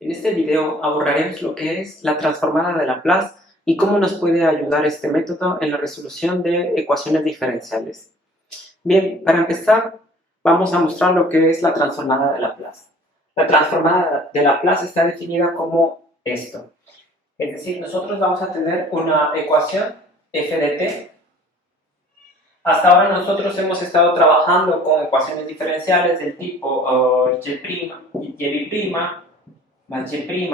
En este video abordaremos lo que es la transformada de Laplace y cómo nos puede ayudar este método en la resolución de ecuaciones diferenciales. Bien, para empezar vamos a mostrar lo que es la transformada de Laplace. La transformada de Laplace está definida como esto. Es decir, nosotros vamos a tener una ecuación f de t. Hasta ahora nosotros hemos estado trabajando con ecuaciones diferenciales del tipo y' más y'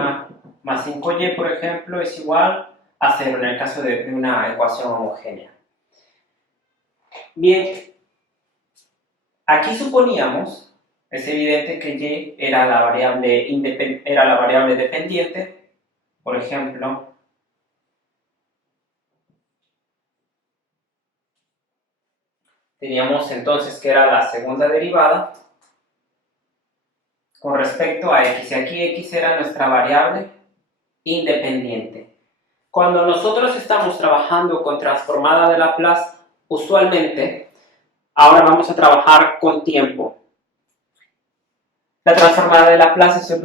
más 5y, por ejemplo, es igual a 0 en el caso de una ecuación homogénea. Bien, aquí suponíamos, es evidente que y era la variable dependiente, por ejemplo, teníamos entonces que era la segunda derivada con respecto a x, y aquí x era nuestra variable independiente. Cuando nosotros estamos trabajando con transformada de Laplace, usualmente, ahora vamos a trabajar con tiempo. La transformada de Laplace se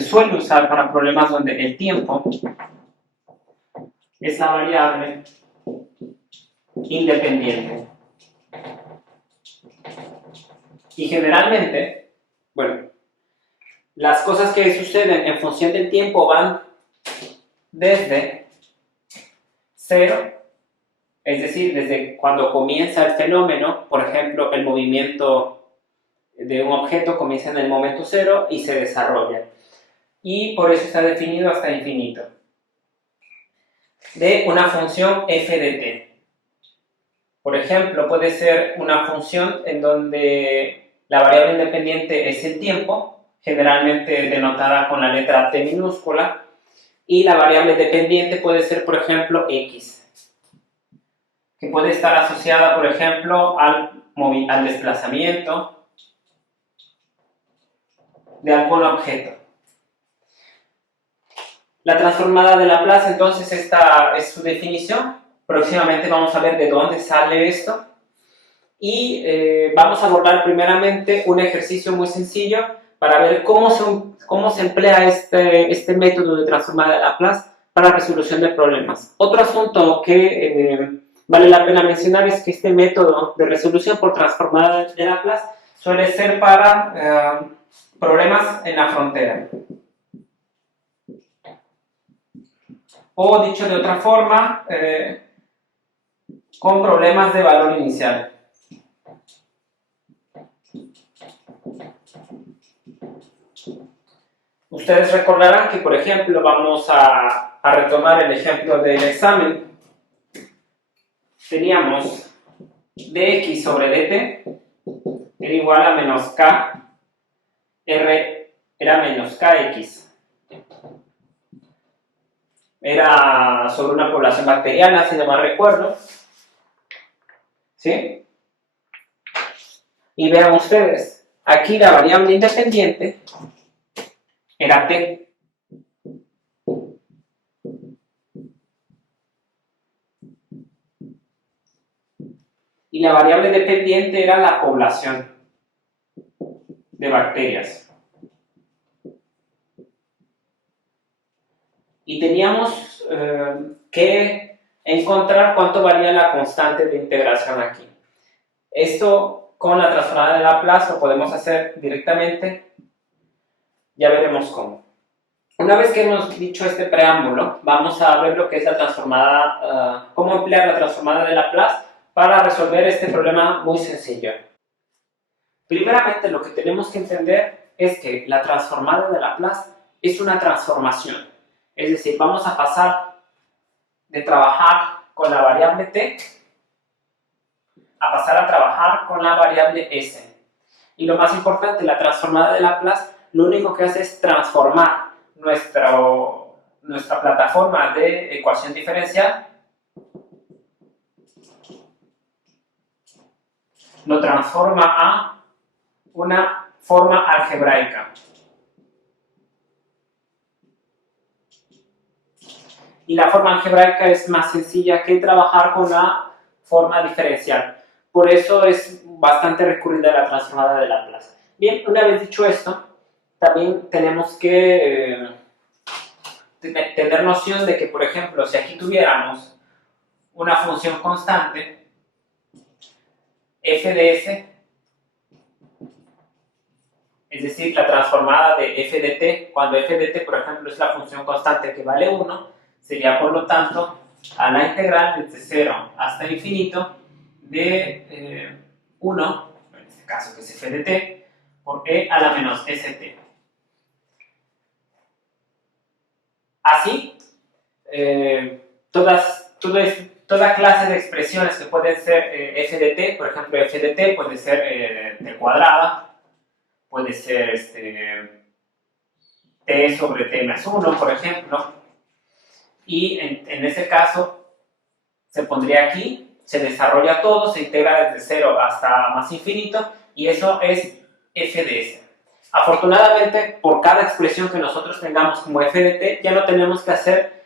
suele usar para problemas donde el tiempo es la variable independiente. Y generalmente, bueno, las cosas que suceden en función del tiempo van desde 0, es decir, desde cuando comienza el fenómeno, por ejemplo, el movimiento de un objeto comienza en el momento 0 y se desarrolla. Y por eso está definido hasta infinito. De una función f de t. Por ejemplo, puede ser una función en donde la variable independiente es el tiempo, generalmente denotada con la letra t minúscula, y la variable dependiente puede ser, por ejemplo, x, que puede estar asociada, por ejemplo, al desplazamiento de algún objeto. La transformada de Laplace, entonces, esta es su definición. Próximamente vamos a ver de dónde sale esto. Y vamos a abordar primeramente un ejercicio muy sencillo para ver cómo se emplea este método de transformada de Laplace para resolución de problemas. Otro asunto que vale la pena mencionar es que este método de resolución por transformada de Laplace suele ser para problemas en la frontera. O dicho de otra forma, con problemas de valor inicial. Ustedes recordarán que, por ejemplo, vamos a retomar el ejemplo del examen. Teníamos dx sobre dt era igual a menos k, r era menos kx. Era sobre una población bacteriana, si no mal recuerdo. ¿Sí? Y vean ustedes, aquí la variable independiente era t. Y la variable dependiente era la población de bacterias. Y teníamos que encontrar cuánto valía la constante de integración aquí. Esto con la transformada de Laplace lo podemos hacer directamente. Ya veremos cómo. Una vez que hemos dicho este preámbulo, vamos a ver lo que es la transformada, cómo emplear la transformada de Laplace para resolver este problema muy sencillo. Primeramente, lo que tenemos que entender es que la transformada de Laplace es una transformación. Es decir, vamos a pasar de trabajar con la variable t a pasar a trabajar con la variable s. Y lo más importante, la transformada de Laplace lo único que hace es transformar nuestra plataforma de ecuación diferencial, lo transforma a una forma algebraica. Y la forma algebraica es más sencilla que trabajar con la forma diferencial. Por eso es bastante recurrida la transformada de Laplace. Bien, una vez dicho esto, también tenemos que tener noción de que, por ejemplo, si aquí tuviéramos una función constante, f de s, es decir, la transformada de f de t, cuando f de t, por ejemplo, es la función constante que vale 1, sería, por lo tanto, a la integral desde 0 hasta infinito de 1, en este caso que es f de t, por e a la menos st. Así, toda clase de expresiones que pueden ser f de t, por ejemplo, f de t puede ser t cuadrada, puede ser t sobre t más 1, por ejemplo, y en ese caso se pondría aquí, se desarrolla todo, se integra desde 0 hasta más infinito, y eso es f de s. Afortunadamente, por cada expresión que nosotros tengamos como f de t, ya no tenemos que hacer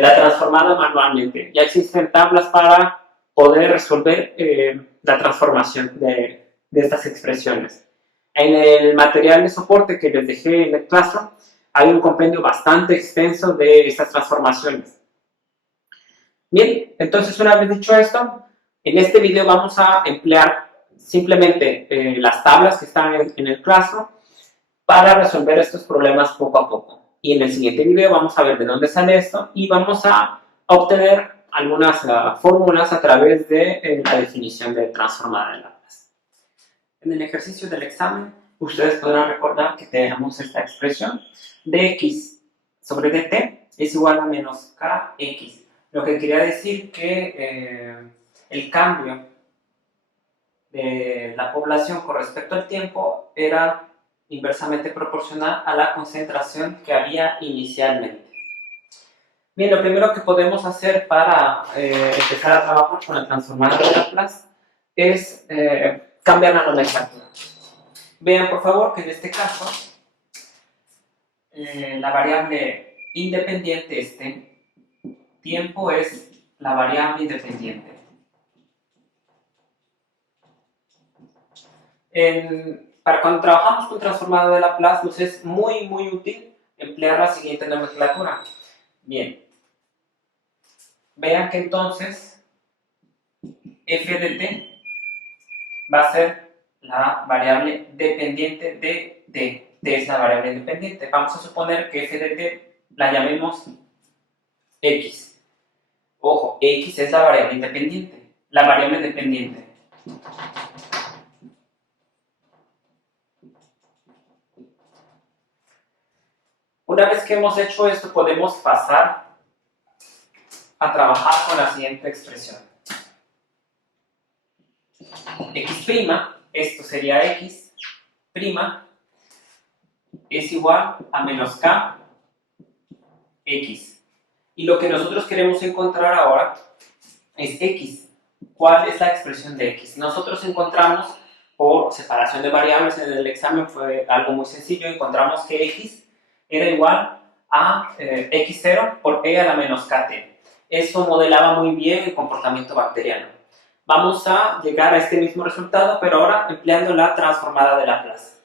la transformada manualmente. Ya existen tablas para poder resolver la transformación de estas expresiones. En el material de soporte que les dejé en el Classroom, hay un compendio bastante extenso de estas transformaciones. Bien, entonces una vez dicho esto, en este video vamos a emplear simplemente las tablas que están en el Classroom para resolver estos problemas poco a poco. Y en el siguiente video vamos a ver de dónde sale esto y vamos a obtener algunas fórmulas a través de la definición de transformada de Laplace. En el ejercicio del examen, ustedes podrán recordar que tenemos esta expresión dx sobre dt es igual a menos kx. Lo que quería decir que el cambio de la población con respecto al tiempo era inversamente proporcional a la concentración que había inicialmente. Bien, lo primero que podemos hacer para empezar a trabajar con la transformada de Laplace es cambiar la nomenclatura. Vean por favor que en este caso la variable independiente tiempo es la variable independiente. Para cuando trabajamos con transformada de Laplace nos es muy útil emplear la siguiente nomenclatura. Bien, vean que entonces f de t va a ser la variable dependiente de t. T es la variable independiente. Vamos a suponer que f de t la llamemos x. Ojo, x es la variable independiente. La variable dependiente. Una vez que hemos hecho esto, podemos pasar a trabajar con la siguiente expresión. X', esto sería x', es igual a menos k, x. Y lo que nosotros queremos encontrar ahora es x. ¿Cuál es la expresión de x? Nosotros encontramos, por separación de variables en el examen fue algo muy sencillo, encontramos que x era igual a x0 por e a la menos kt. Eso modelaba muy bien el comportamiento bacteriano. Vamos a llegar a este mismo resultado, pero ahora empleando la transformada de Laplace.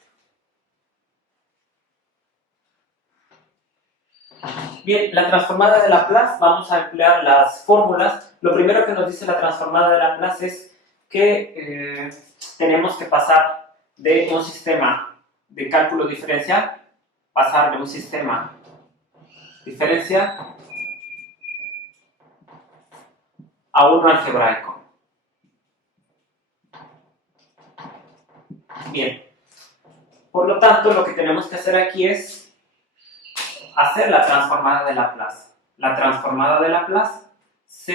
Bien, la transformada de Laplace, vamos a emplear las fórmulas. Lo primero que nos dice la transformada de Laplace es que tenemos que pasar de un sistema de cálculo diferencial, pasar de un sistema diferencial a uno algebraico. Bien, por lo tanto, lo que tenemos que hacer aquí es hacer la transformada de Laplace. La transformada de Laplace se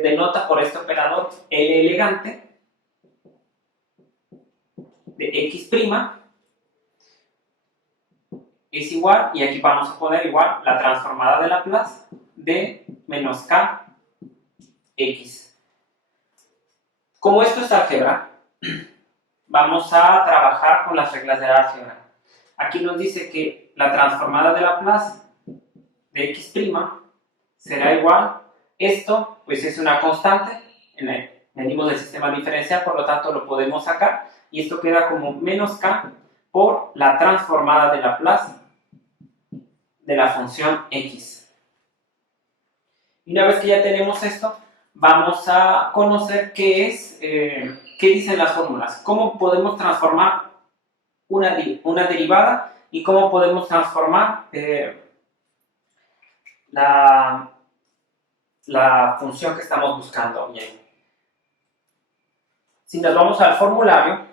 denota por este operador L elegante de x' es igual, y aquí vamos a poner igual la transformada de Laplace de menos k x. Como esto es álgebra, vamos a trabajar con las reglas de la álgebra. Aquí nos dice que la transformada de Laplace de x' será igual, esto pues es una constante, medimos el sistema diferencial, por lo tanto lo podemos sacar, y esto queda como menos k por la transformada de Laplace de la función x. Y una vez que ya tenemos esto, vamos a conocer qué dicen las fórmulas, cómo podemos transformar una derivada y cómo podemos transformar la función que estamos buscando. Bien. Si nos vamos al formulario,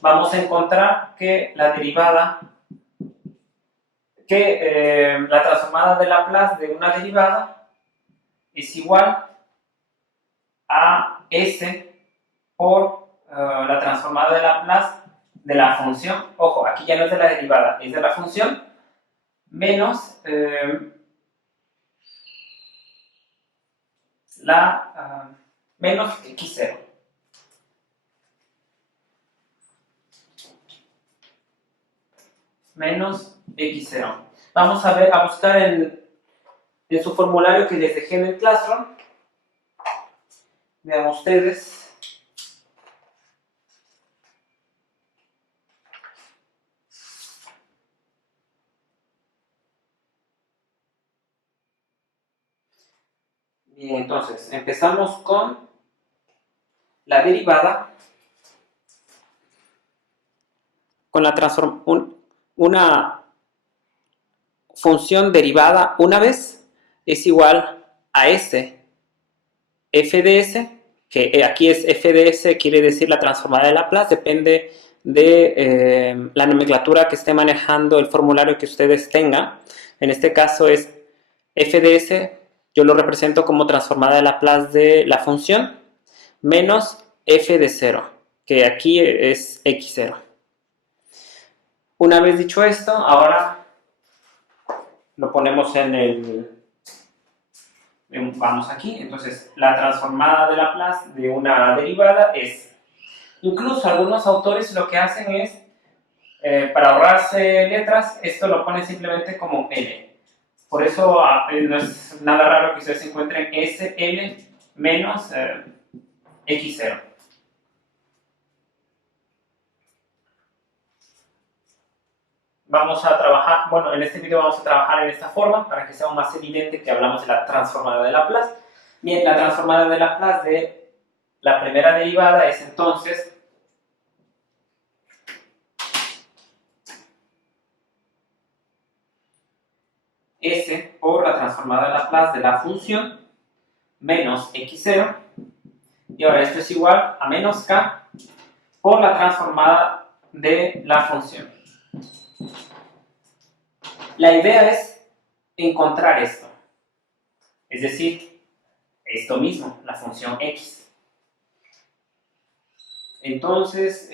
vamos a encontrar que la derivada, la transformada de Laplace de una derivada es igual a S por la transformada de Laplace de la función. Ojo, aquí ya no es de la derivada, es de la función, menos menos x0. Menos x0. Vamos a buscar en su formulario que les dejé en el Classroom. Vean ustedes. Bien, entonces empezamos con la derivada, con la una función derivada una vez es igual a s f de s, que aquí es f de s, quiere decir la transformada de Laplace, depende de la nomenclatura que esté manejando el formulario que ustedes tengan. En este caso es f de s, yo lo represento como transformada de Laplace de la función, menos f de 0, que aquí es x0. Una vez dicho esto, ahora lo ponemos vamos aquí. Entonces, la transformada de Laplace de una derivada es, incluso algunos autores lo que hacen es, para ahorrarse letras, esto lo ponen simplemente como L. Por eso no es nada raro que ustedes encuentren SL menos X0. Vamos a trabajar, bueno, en este video vamos a trabajar en esta forma para que sea aún más evidente que hablamos de la transformada de Laplace. Bien, la transformada de Laplace de la primera derivada es entonces S por la transformada de Laplace de la función menos x0, y ahora esto es igual a menos k por la transformada de la función. La idea es encontrar esto, es decir, esto mismo, la función x. Entonces,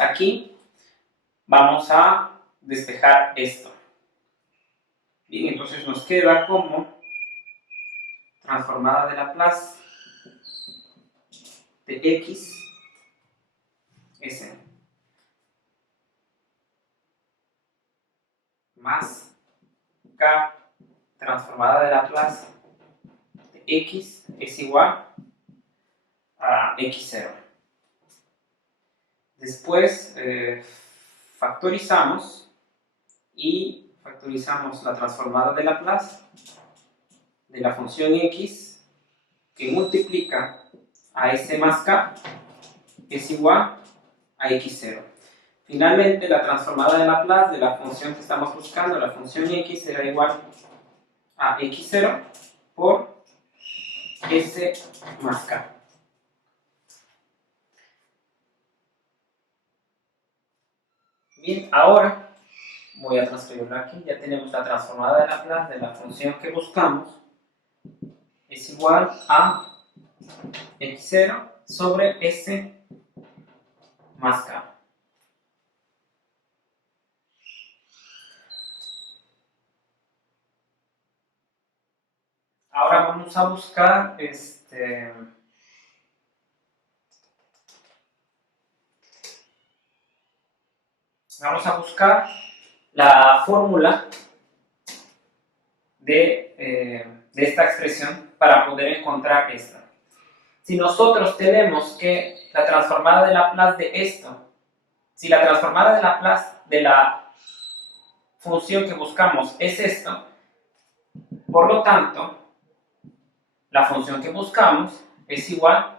aquí vamos a despejar esto. Bien, entonces nos queda como transformada de Laplace de x s más k transformada de Laplace de x es igual a x0. Después factorizamos y factorizamos la transformada de Laplace de la función x que multiplica a s más k es igual a x0. Finalmente, la transformada de Laplace de la función que estamos buscando, la función x, será igual a x0 por s más k. Bien, ahora voy a transferirlo aquí. Ya tenemos la transformada de Laplace de la función que buscamos. Es igual a x0 sobre s más k. Ahora vamos a buscar vamos a buscar la fórmula de esta expresión para poder encontrar esto. Si nosotros tenemos que la transformada de Laplace de esto, si la transformada de Laplace de la función que buscamos es esto, por lo tanto, la función que buscamos es igual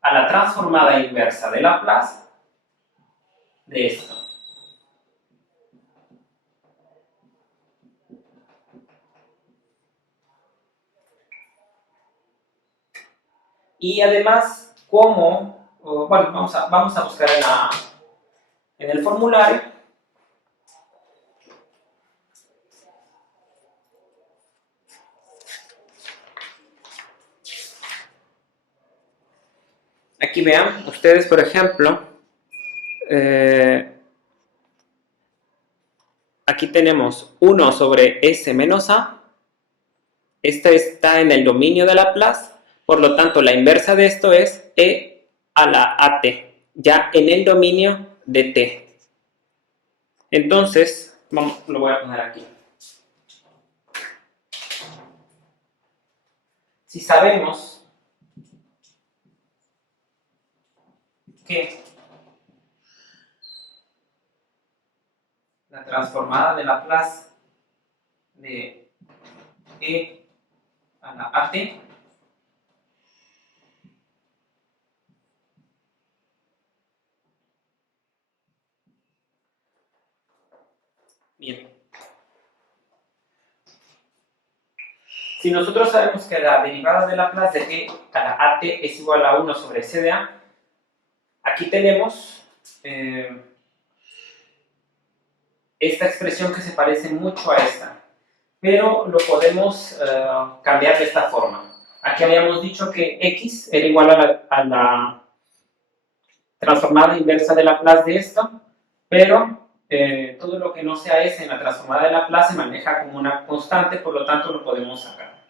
a la transformada inversa de Laplace de esto. Y además, bueno, vamos a buscar en el formulario. Aquí vean, ustedes por ejemplo, aquí tenemos 1 sobre S menos A. Este está en el dominio de Laplace, por lo tanto la inversa de esto es E a la AT, ya en el dominio de T. Entonces, lo voy a poner aquí. Si sabemos que la transformada de Laplace de E a la AT bien. Si nosotros sabemos que la derivada de Laplace de E a la AT es igual a 1 sobre C de A, aquí tenemos esta expresión que se parece mucho a esta, pero lo podemos cambiar de esta forma. Aquí habíamos dicho que X era igual a la transformada inversa de Laplace de esto, pero todo lo que no sea S en la transformada de Laplace se maneja como una constante, por lo tanto lo podemos sacar.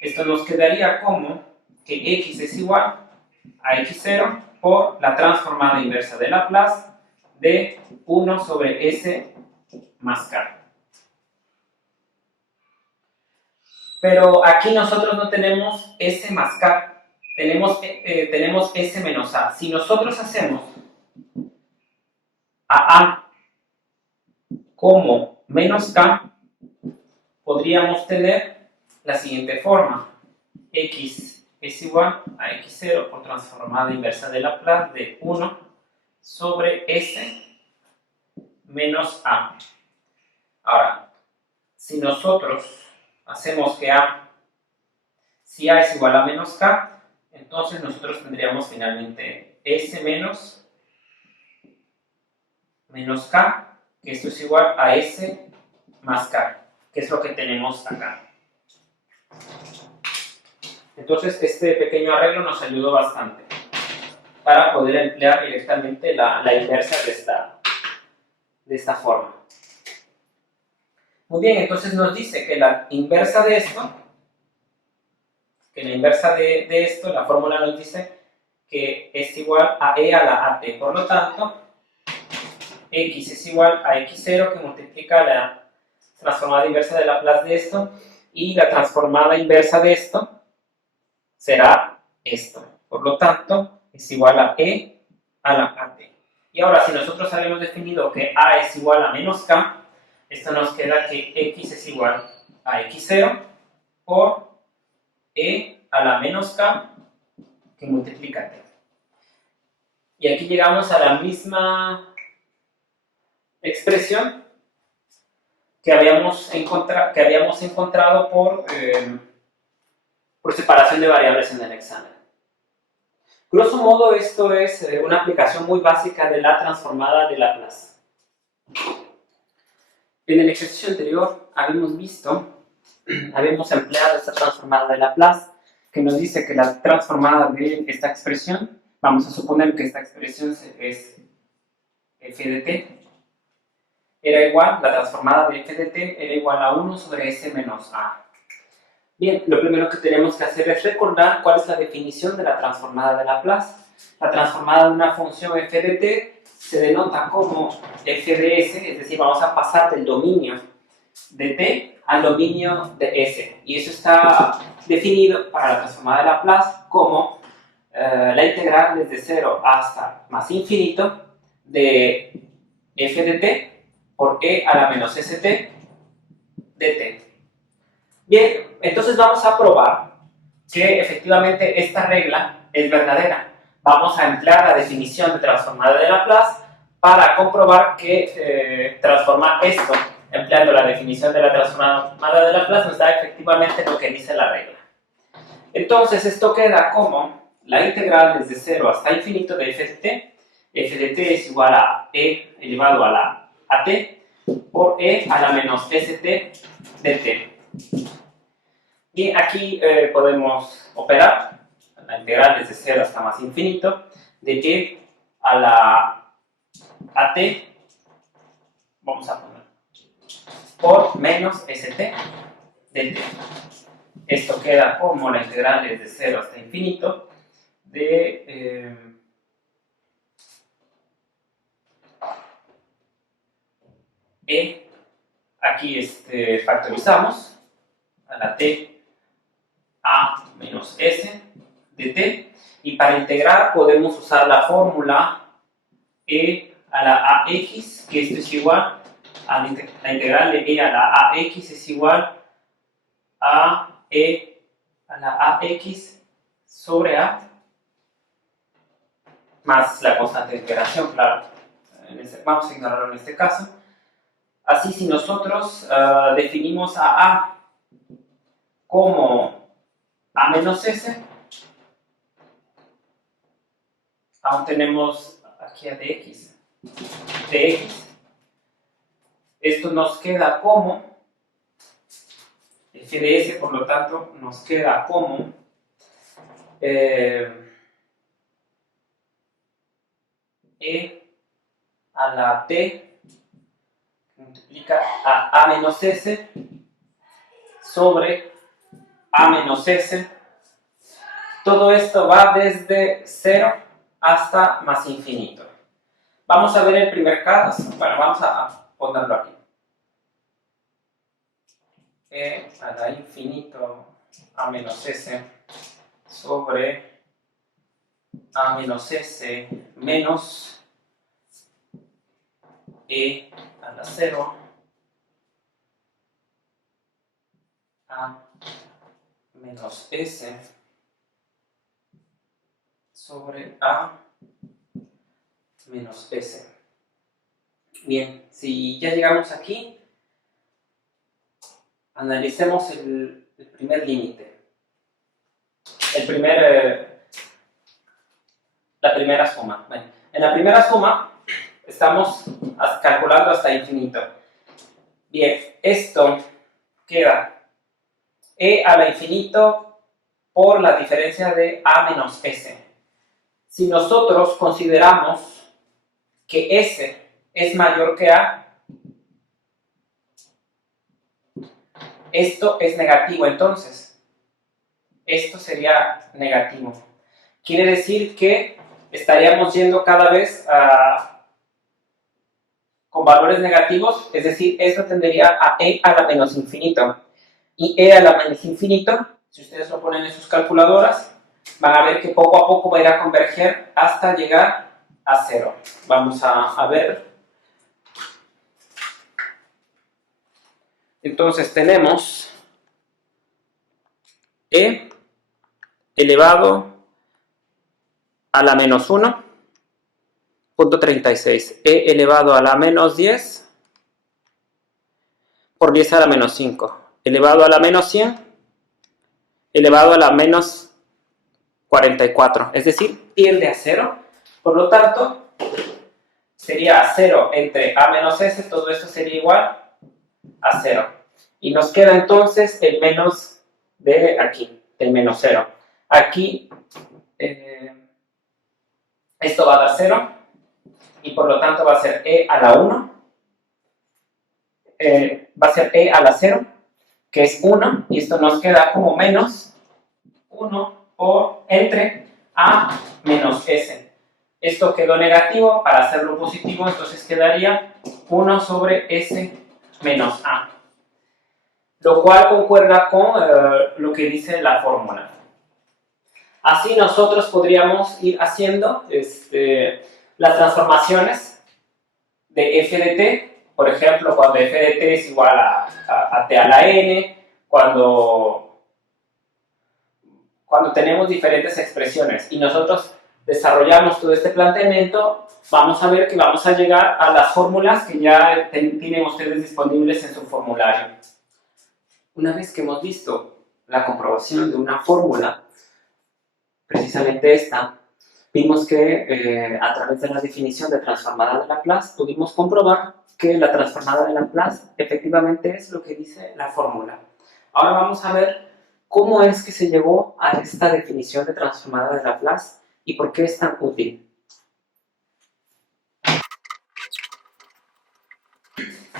Esto nos quedaría como que X es igual a X0 por la transformada inversa de Laplace de 1 sobre S más K. Pero aquí nosotros no tenemos S más K, tenemos S menos A. Si nosotros hacemos a como menos K, podríamos tener la siguiente forma. X es igual a X0 por transformada inversa de Laplace de 1 sobre S menos A. Ahora, si nosotros hacemos que si A es igual a menos K, entonces nosotros tendríamos finalmente S menos K, que esto es igual a S más K, que es lo que tenemos acá. Entonces este pequeño arreglo nos ayudó bastante para poder emplear directamente la inversa de esta forma. Muy bien, entonces nos dice que la inversa de esto, la fórmula nos dice que es igual a E a la AT. Por lo tanto, X es igual a X0 que multiplica la transformada inversa de Laplace de esto, y la transformada inversa de esto será esto. Por lo tanto, es igual a E a la AT. Y ahora, si nosotros habíamos definido que A es igual a menos K, esto nos queda que X es igual a X0 por E a la menos K que multiplica T. Y aquí llegamos a la misma expresión que habíamos encontrado por separación de variables en el examen. Grosso modo, esto es una aplicación muy básica de la transformada de Laplace. En el ejercicio anterior habíamos empleado esta transformada de Laplace, que nos dice que la transformada de esta expresión, vamos a suponer que esta expresión es f de t, la transformada de f de t era igual a 1 sobre s menos a. Bien, lo primero que tenemos que hacer es recordar cuál es la definición de la transformada de Laplace. La transformada de una función f de t se denota como f de s, es decir, vamos a pasar del dominio de t al dominio de s. Y eso está definido para la transformada de Laplace como la integral desde 0 hasta más infinito de f de t por e a la menos st de t. Bien, entonces vamos a probar que efectivamente esta regla es verdadera. Vamos a emplear la definición de transformada de Laplace para comprobar que transformar esto, empleando la definición de la transformada de Laplace, nos da efectivamente lo que dice la regla. Entonces esto queda como la integral desde 0 hasta infinito de f de t. F de t es igual a e elevado a t por e a la menos st de t. Y aquí podemos operar la integral desde 0 hasta más infinito de t a la at, vamos a poner, por menos st de t. Esto queda como la integral desde 0 hasta infinito de e, aquí factorizamos a la t a menos s de t, y para integrar podemos usar la fórmula e a la ax, que esto es igual a la integral de e a la ax es igual a e a la ax sobre a más la constante de integración, claro. Vamos a ignorarlo en este caso. Así, si nosotros definimos a a como a menos s, aún tenemos aquí a dx. Esto nos queda como f de s, por lo tanto, nos queda como e a la t multiplica a menos s sobre a menos s. Todo esto va desde 0 hasta más infinito. Vamos a ver el primer caso. Bueno, vamos a ponerlo aquí. E a la infinito a menos s sobre a menos s menos e a la 0 a menos s sobre a menos s. Bien, si ya llegamos aquí, analicemos el primer límite. La primera suma. Bueno, en la primera suma estamos calculando hasta infinito. Bien, esto queda e a la infinito por la diferencia de a menos s. Si nosotros consideramos que s es mayor que a, esto es negativo, entonces esto sería negativo. Quiere decir que estaríamos yendo cada vez con valores negativos, es decir, esto tendería a e a la menos infinito. Y e a la menos infinito, si ustedes lo ponen en sus calculadoras, van a ver que poco a poco va a ir a converger hasta llegar a 0. Vamos a ver. Entonces tenemos e elevado a la menos 1, punto 36. E elevado a la menos 10 por 10 a la menos 5. Elevado a la menos 100, elevado a la menos 44. Es decir, tiende a 0. Por lo tanto, sería 0 entre a menos s, todo esto sería igual a 0. Y nos queda entonces el menos de aquí, el menos 0. Aquí esto va a dar 0 y por lo tanto va a ser e a la 1. Va a ser e a la 0, que es 1, y esto nos queda como menos 1 por entre a menos s. Esto quedó negativo, para hacerlo positivo, entonces quedaría 1 sobre S menos A. Lo cual concuerda con lo que dice la fórmula. Así nosotros podríamos ir haciendo las transformaciones de f de t, por ejemplo, cuando f de t es igual a t a la n, cuando tenemos diferentes expresiones y nosotros desarrollamos todo este planteamiento, vamos a ver que vamos a llegar a las fórmulas que ya tienen ustedes disponibles en su formulario. Una vez que hemos visto la comprobación de una fórmula, precisamente esta, vimos que a través de la definición de transformada de Laplace pudimos comprobar que la transformada de Laplace efectivamente es lo que dice la fórmula. Ahora vamos a ver cómo es que se llegó a esta definición de transformada de Laplace y por qué es tan útil.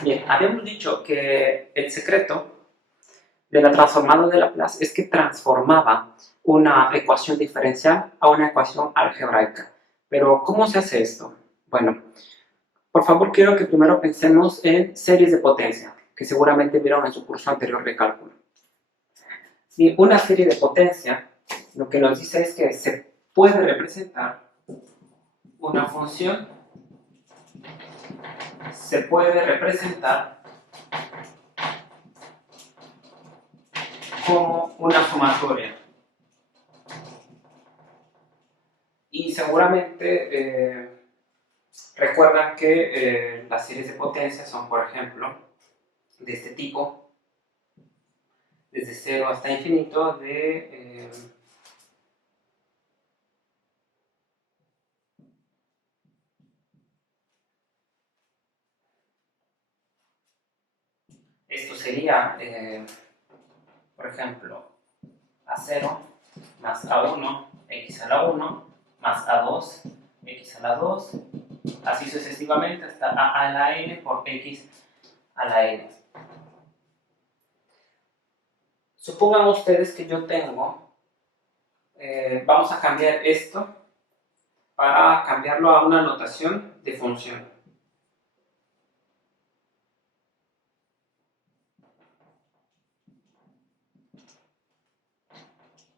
Bien, habíamos dicho que el secreto de la transformada de Laplace es que transformaba una ecuación diferencial a una ecuación algebraica. Pero, ¿cómo se hace esto? Bueno, por favor quiero que primero pensemos en series de potencia, que seguramente vieron en su curso anterior de cálculo. Si una serie de potencia lo que nos dice es que se puede representar una función, se puede representar como una sumatoria. Y seguramente recuerdan que las series de potencia son, por ejemplo, de este tipo, desde 0 hasta infinito, de esto sería, por ejemplo, A0 más A1, x a la 1, más A2, x a la 2, así sucesivamente hasta a la n por x a la n. Supongan ustedes que yo tengo, vamos a cambiar esto para cambiarlo a una notación de función.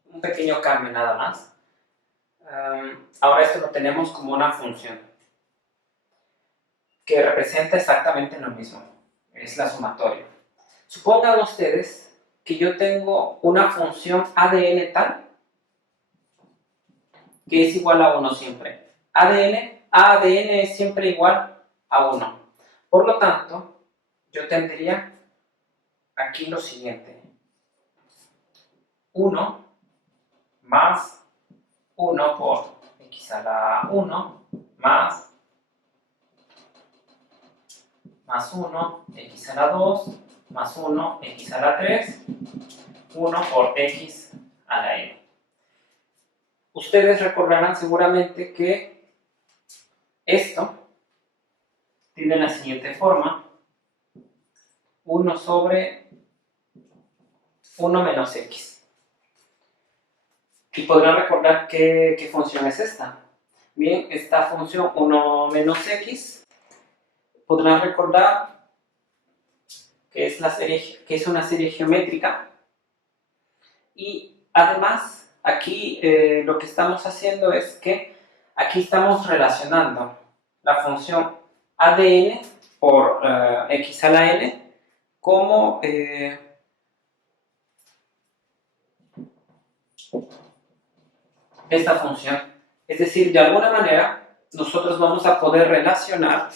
Un pequeño cambio nada más. Ahora esto lo tenemos como una función que representa exactamente lo mismo, es la sumatoria. Supongan ustedes que yo tengo una función a de n tal que es igual a 1 siempre. A de n es siempre igual a 1. Por lo tanto, yo tendría aquí lo siguiente. 1 más 1 por x a la 1 más 1 x a la 2 más 1 x a la 3, 1 por x a la n. Ustedes recordarán seguramente que esto tiene la siguiente forma: 1 sobre 1 menos x. Y podrán recordar qué función es esta. Bien, esta función 1 menos x, podrán recordar que es una serie geométrica. Y además, aquí lo que estamos haciendo es que aquí estamos relacionando la función a de n por x a la n como esta función. Es decir, de alguna manera, nosotros vamos a poder relacionar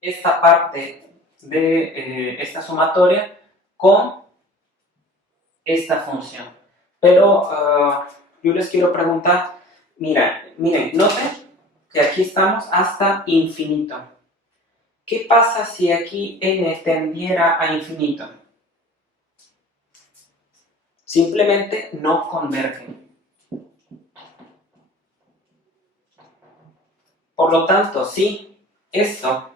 esta parte de esta sumatoria con esta función. Pero yo les quiero preguntar, miren, noten que aquí estamos hasta infinito. ¿Qué pasa si aquí n tendiera a infinito? Simplemente no convergen. Por lo tanto, si esto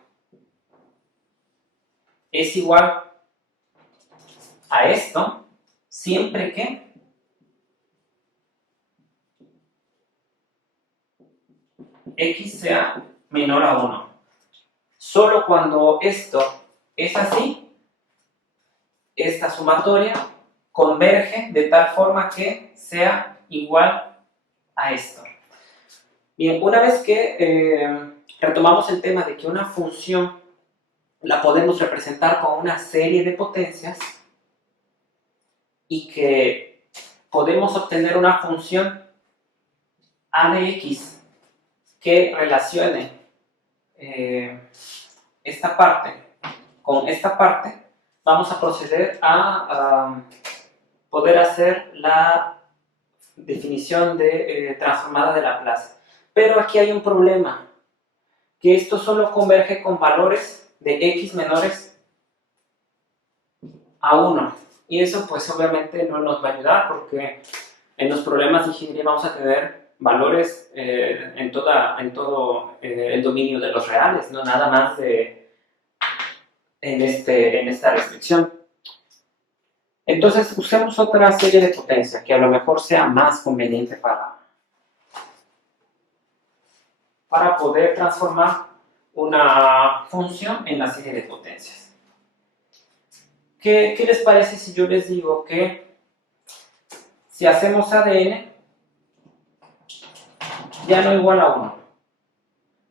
es igual a esto, siempre que x sea menor a 1. Solo cuando esto es así, esta sumatoria converge de tal forma que sea igual a esto. Bien, una vez que retomamos el tema de que una función la podemos representar con una serie de potencias y que podemos obtener una función a de x que relacione esta parte con esta parte, vamos a proceder a poder hacer la definición de transformada de Laplace. Pero aquí hay un problema, que esto solo converge con valores de x menores a 1. Y eso pues obviamente no nos va a ayudar porque en los problemas de ingeniería vamos a tener valores en todo el dominio de los reales, no nada más en esta restricción. Entonces usemos otra serie de potencia que a lo mejor sea más conveniente para poder transformar una función en la serie de potencias. ¿Qué les parece si yo les digo que si hacemos ADN ya no igual a 1?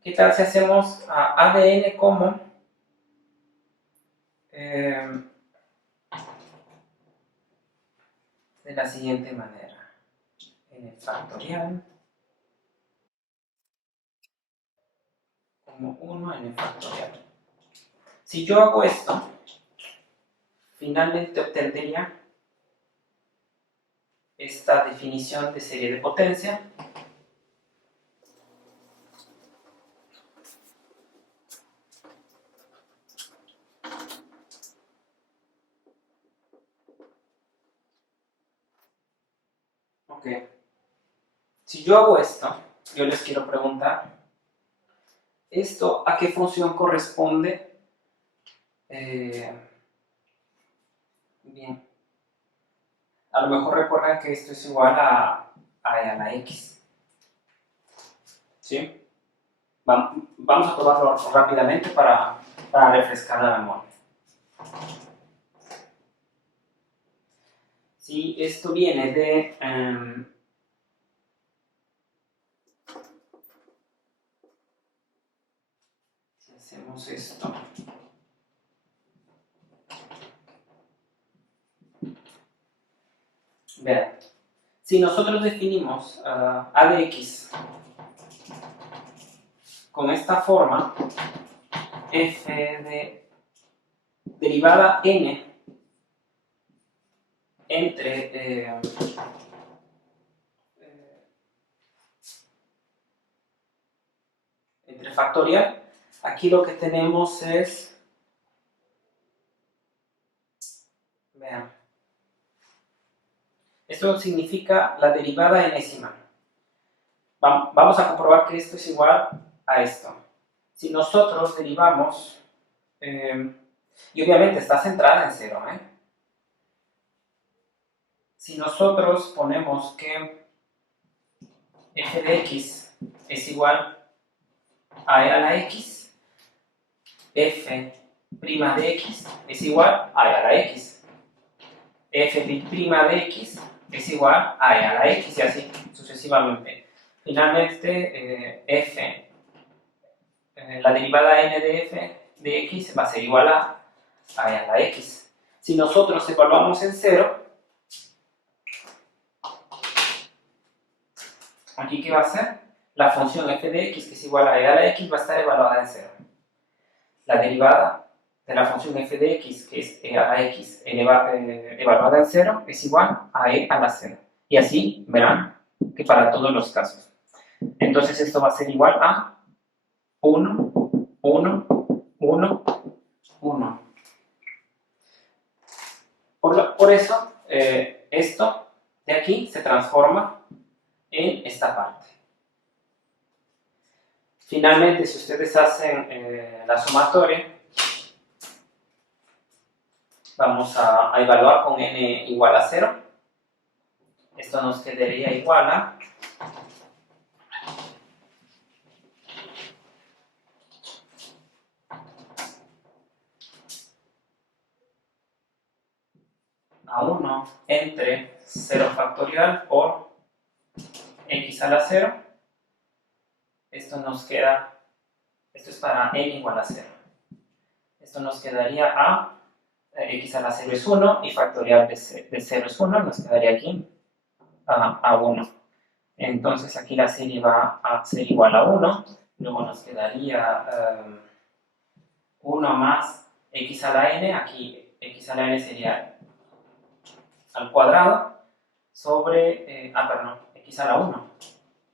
¿Qué tal si hacemos ADN como de la siguiente manera? N factorial como 1 n factorial. Si yo hago esto, finalmente obtendría esta definición de serie de potencia. Ok. Si yo hago esto, yo les quiero preguntar, ¿esto a qué función corresponde? Bien. A lo mejor recuerdan que esto es igual a la x. ¿Sí? Vamos a probarlo rápidamente para refrescar la memoria. Si esto viene de si hacemos esto, vean, si nosotros definimos a de x con esta forma, f de derivada n entre factorial, aquí lo que tenemos es, vean, esto significa la derivada enésima. Vamos a comprobar que esto es igual a esto. Si nosotros derivamos, y obviamente está centrada en 0, si nosotros ponemos que f de x es igual a e a la x, f' de x es igual a e a la x, f' de x es igual a e a la x y así sucesivamente. Finalmente, la derivada n de f de x va a ser igual a e a la x. Si nosotros evaluamos en 0, aquí ¿qué va a ser? La función f de x, que es igual a e a la x, va a estar evaluada en 0. La derivada de la función f de x, que es e a la x evaluada en 0, es igual a e a la 0. Y así verán que para todos los casos. Entonces esto va a ser igual a 1, 1, 1, 1. Por eso, esto de aquí se transforma en esta parte. Finalmente, si ustedes hacen la sumatoria, Vamos a evaluar con n igual a 0. Esto nos quedaría igual a 1 entre 0 factorial por x a la 0. Esto nos queda, esto es para n igual a 0. Esto nos quedaría a x a la 0 es 1 y factorial de 0 es 1, nos quedaría aquí a 1. Entonces aquí la serie va a ser igual a 1, luego nos quedaría 1 más x a la n, aquí x a la n sería al cuadrado, sobre, perdón, x a la 1.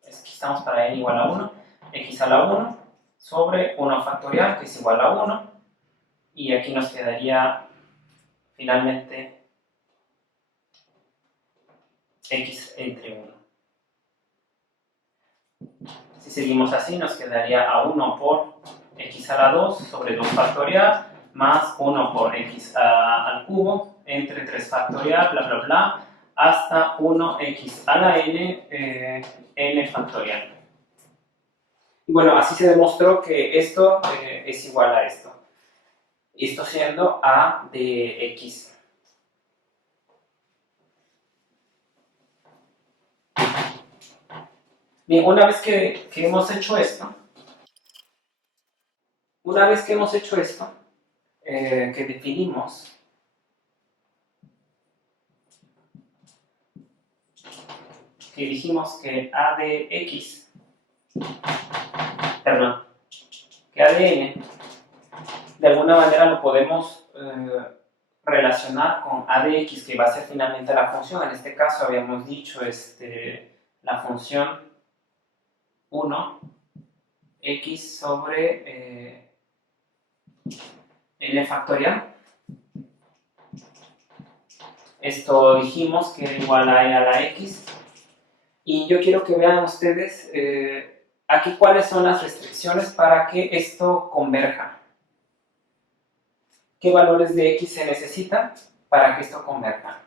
Aquí estamos para n igual a 1, x a la 1 sobre 1 factorial, que es igual a 1, y aquí nos quedaría finalmente x entre 1. Si seguimos así, nos quedaría a 1 por x a la 2 sobre 2 factorial más 1 por x al cubo entre 3 factorial, bla, bla, bla, hasta 1x a la n, n factorial. Y bueno, así se demostró que esto es igual a esto. Esto siendo a de x. Bien, una vez que hemos hecho esto, que definimos que dijimos que a de x, perdón, que a de n, de alguna manera lo podemos relacionar con a de x, que va a ser finalmente la función. En este caso habíamos dicho la función 1 x sobre n factorial. Esto dijimos que era igual a e a la x. Y yo quiero que vean ustedes aquí cuáles son las restricciones para que esto converja. ¿Qué valores de x se necesitan para que esto converja?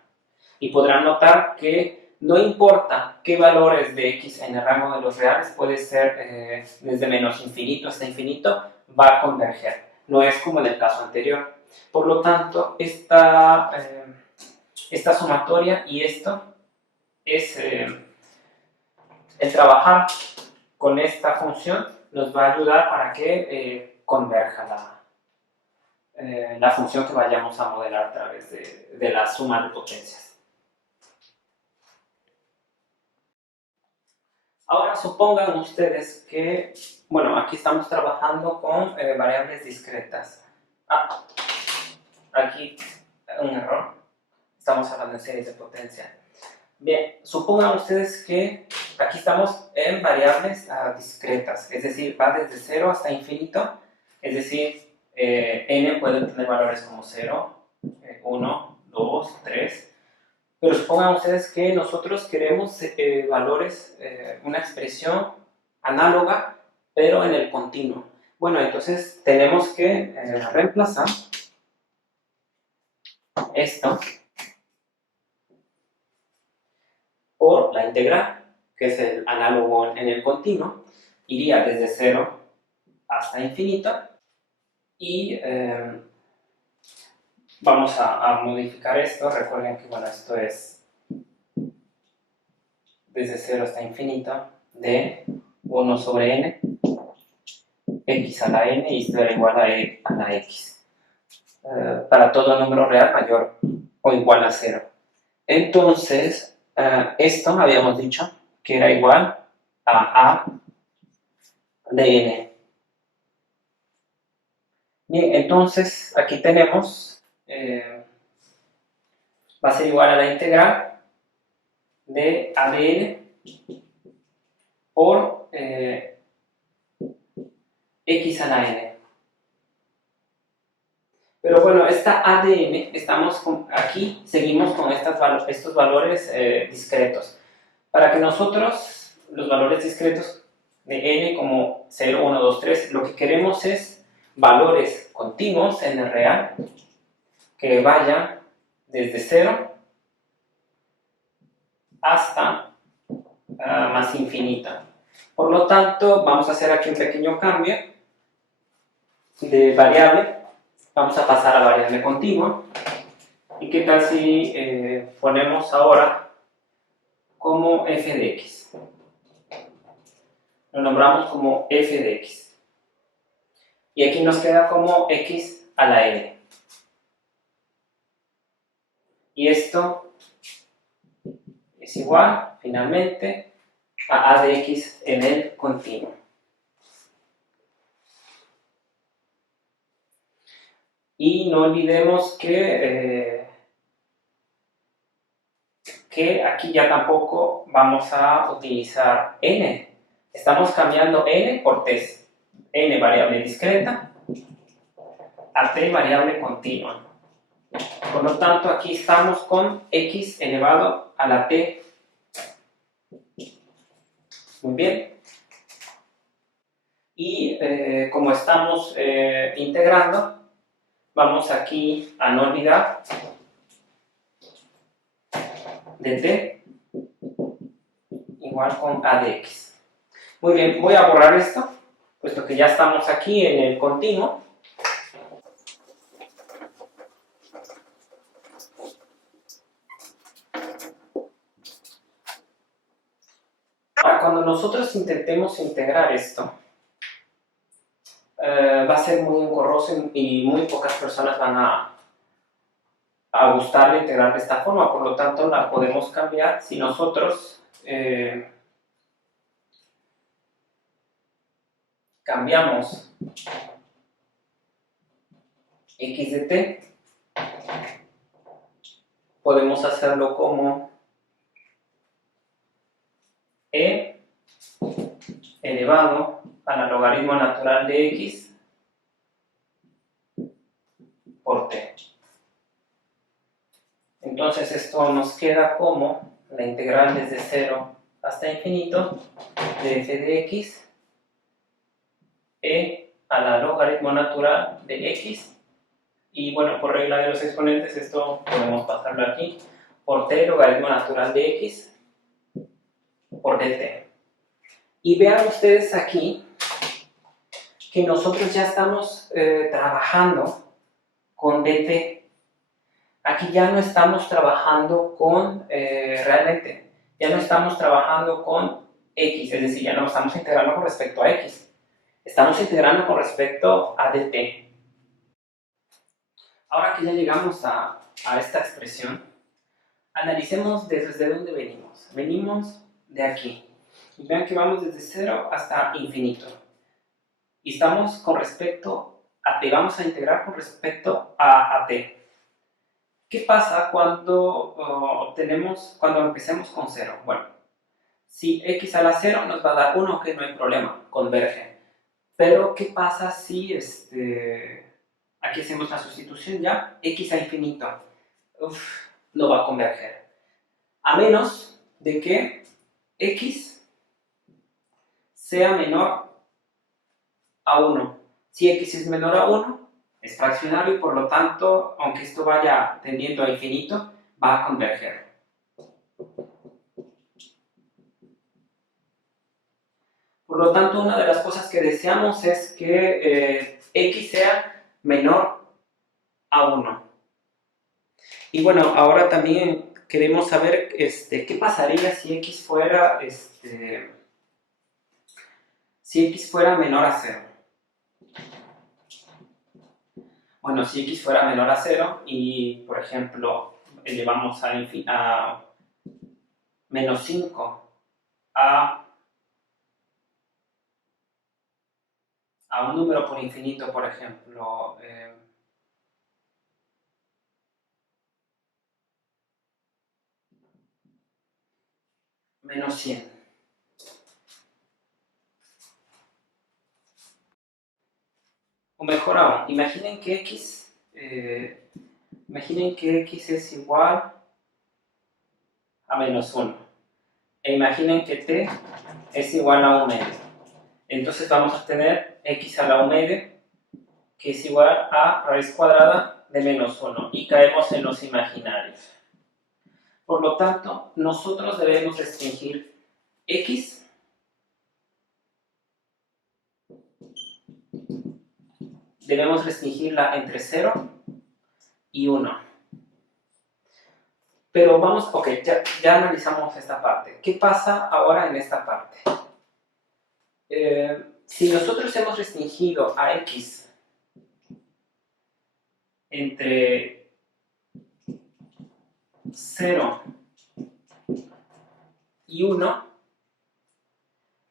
Y podrán notar que no importa qué valores de x en el rango de los reales, puede ser desde menos infinito hasta infinito, va a converger. No es como en el caso anterior. Por lo tanto, esta sumatoria y esto es el trabajar con esta función nos va a ayudar para que converja la función que vayamos a modelar a través de la suma de potencias. Ahora supongan ustedes que, bueno, aquí estamos trabajando con variables discretas. Aquí un error, estamos hablando en series de potencia. Bien, supongan ustedes que aquí estamos en variables discretas, es decir, va desde 0 hasta infinito, es decir, n puede tener valores como 0, 1, 2, 3, pero supongan ustedes que nosotros queremos valores, una expresión análoga, pero en el continuo. Bueno, entonces tenemos que reemplazar esto por la integral, que es el análogo en el continuo, iría desde 0 hasta infinito, y vamos a modificar esto. Recuerden que bueno, esto es desde 0 hasta infinito de 1 sobre n, x a la n, y esto era igual a e a la x. Para todo número real mayor o igual a 0. Entonces, esto habíamos dicho que era igual a de n. Bien, entonces aquí tenemos, va a ser igual a la integral de a de n por x a la n. Pero bueno, esta a de n, aquí seguimos con estos valores discretos. Para que nosotros, los valores discretos de n como 0, 1, 2, 3, lo que queremos es valores continuos en el real, ¿ok? que vaya desde 0 hasta más infinita. Por lo tanto, vamos a hacer aquí un pequeño cambio de variable. Vamos a pasar a variable continua. ¿Y qué tal si ponemos ahora como f de x? Lo nombramos como f de x. Y aquí nos queda como x a la n. Y esto es igual, finalmente, a de x en el continuo. Y no olvidemos que aquí ya tampoco vamos a utilizar n. Estamos cambiando n por t. N variable discreta a t variable continua. Por lo tanto, aquí estamos con x elevado a la t. Muy bien. Y como estamos integrando, vamos aquí a no olvidar dt igual con a de x. Muy bien, voy a borrar esto, puesto que ya estamos aquí en el continuo. Ahora, cuando nosotros intentemos integrar esto, va a ser muy engorroso y muy pocas personas van a gustarle integrar de esta forma, por lo tanto la podemos cambiar si nosotros cambiamos x de t, podemos hacerlo como e elevado a la logaritmo natural de x por t. Entonces esto nos queda como la integral desde 0 hasta infinito de f de x e a la logaritmo natural de x, y bueno, por regla de los exponentes esto podemos pasarlo aquí por t logaritmo natural de x por dt. Y vean ustedes aquí que nosotros ya estamos trabajando con dt. Aquí ya no estamos trabajando con, realmente, ya no estamos trabajando con x, es decir, ya no estamos integrando con respecto a x. Estamos integrando con respecto a dt. Ahora que ya llegamos a esta expresión, analicemos desde dónde venimos. Venimos de aquí. Y vean que vamos desde 0 hasta infinito. Y estamos con respecto a t. Vamos a integrar con respecto a t. ¿Qué pasa cuando cuando empecemos con 0? Bueno, si x a la 0 nos va a dar 1, que no hay problema, converge. Pero, ¿qué pasa si aquí hacemos la sustitución ya? X a infinito. No va a converger. A menos de que x sea menor a 1. Si x es menor a 1, es fraccionario y por lo tanto, aunque esto vaya tendiendo a infinito, va a converger. Por lo tanto, una de las cosas que deseamos es que x sea menor a 1. Y bueno, ahora también queremos saber qué pasaría si x fuera, si x fuera menor a 0. Bueno, si x fuera menor a 0 y, por ejemplo, llevamos a menos 5 a un número por infinito, por ejemplo, menos 100. O mejor aún, imaginen que x es igual a menos 1. E imaginen que t es igual a 1 medio. Entonces vamos a tener x a la 1 medio, que es igual a raíz cuadrada de menos 1 y caemos en los imaginarios. Por lo tanto, nosotros debemos restringir x debemos restringirla entre 0 y 1. Pero vamos, ok, ya analizamos esta parte. ¿Qué pasa ahora en esta parte? Si nosotros hemos restringido a x entre 0 y 1,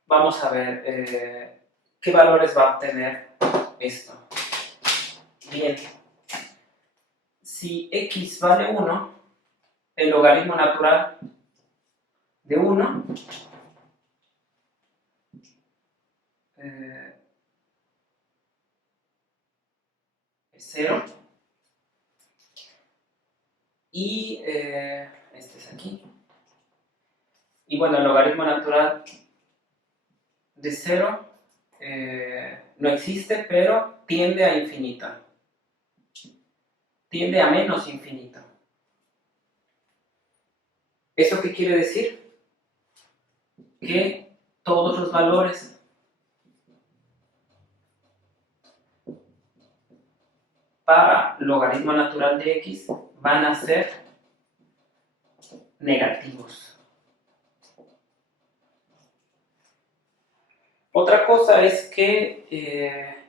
vamos a ver qué valores va a obtener esto. Bien, si x vale 1, el logaritmo natural de 1 es 0 y este es aquí. Y bueno, el logaritmo natural de 0 no existe, pero tiende a infinito. Tiende a menos infinito. ¿Eso qué quiere decir? Que todos los valores para logaritmo natural de x van a ser negativos. Otra cosa es que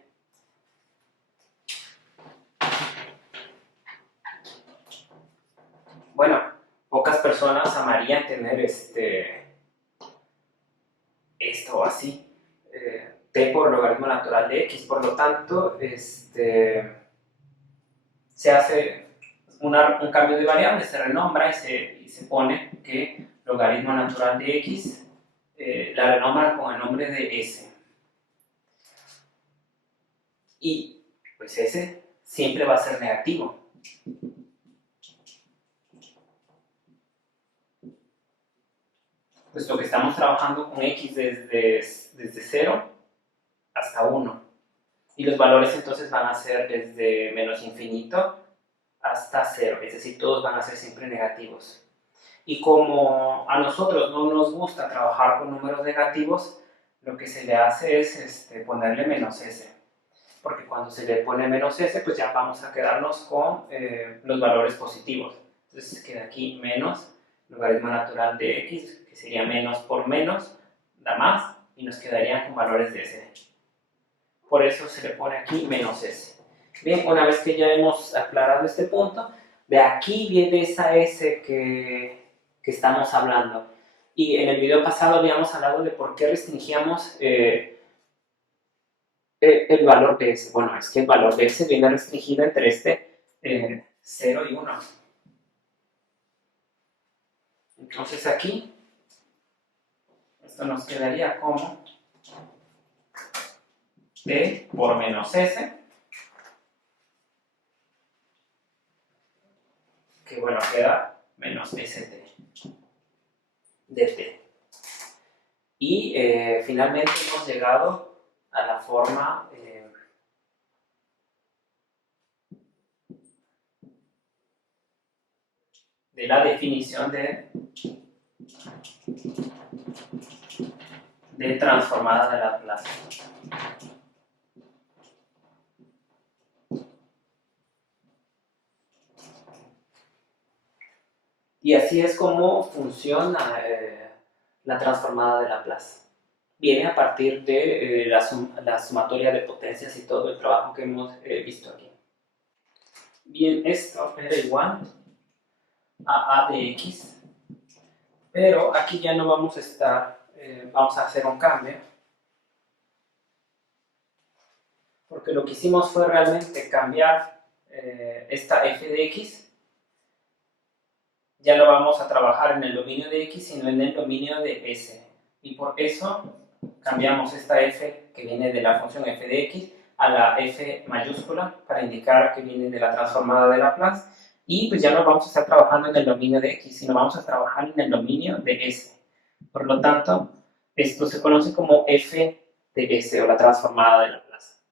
bueno, pocas personas amarían tener esto así, t por logaritmo natural de x, por lo tanto, se hace un cambio de variable, se renombra y se pone que logaritmo natural de x la renombran con el nombre de s. Y pues s siempre va a ser negativo. Puesto que estamos trabajando con x desde 0 hasta 1. Y los valores entonces van a ser desde menos infinito hasta 0, es decir, todos van a ser siempre negativos. Y como a nosotros no nos gusta trabajar con números negativos, lo que se le hace es ponerle menos s. Porque cuando se le pone menos s, pues ya vamos a quedarnos con los valores positivos. Entonces queda aquí menos logaritmo natural de x, que sería menos por menos, da más, y nos quedarían con valores de s. Por eso se le pone aquí menos s. Bien, una vez que ya hemos aclarado este punto, de aquí viene esa s que estamos hablando. Y en el video pasado habíamos hablado de por qué restringíamos el valor de s. Bueno, es que el valor de s viene restringido entre 0 y 1. Entonces aquí, esto nos quedaría como t por menos s, que bueno, queda menos st de t. Y finalmente hemos llegado a la forma de la definición de transformada de Laplace. Y así es como funciona la transformada de Laplace. Viene a partir de la sumatoria de potencias y todo el trabajo que hemos visto aquí. Bien, esto era igual a de x, pero aquí ya no vamos a estar, vamos a hacer un cambio, porque lo que hicimos fue realmente cambiar esta f de x. Ya no vamos a trabajar en el dominio de x, sino en el dominio de s. Y por eso cambiamos esta f que viene de la función f de x a la f mayúscula para indicar que viene de la transformada de Laplace. Y pues ya no vamos a estar trabajando en el dominio de x, sino vamos a trabajar en el dominio de s. Por lo tanto, esto se conoce como f de s o la transformada de Laplace.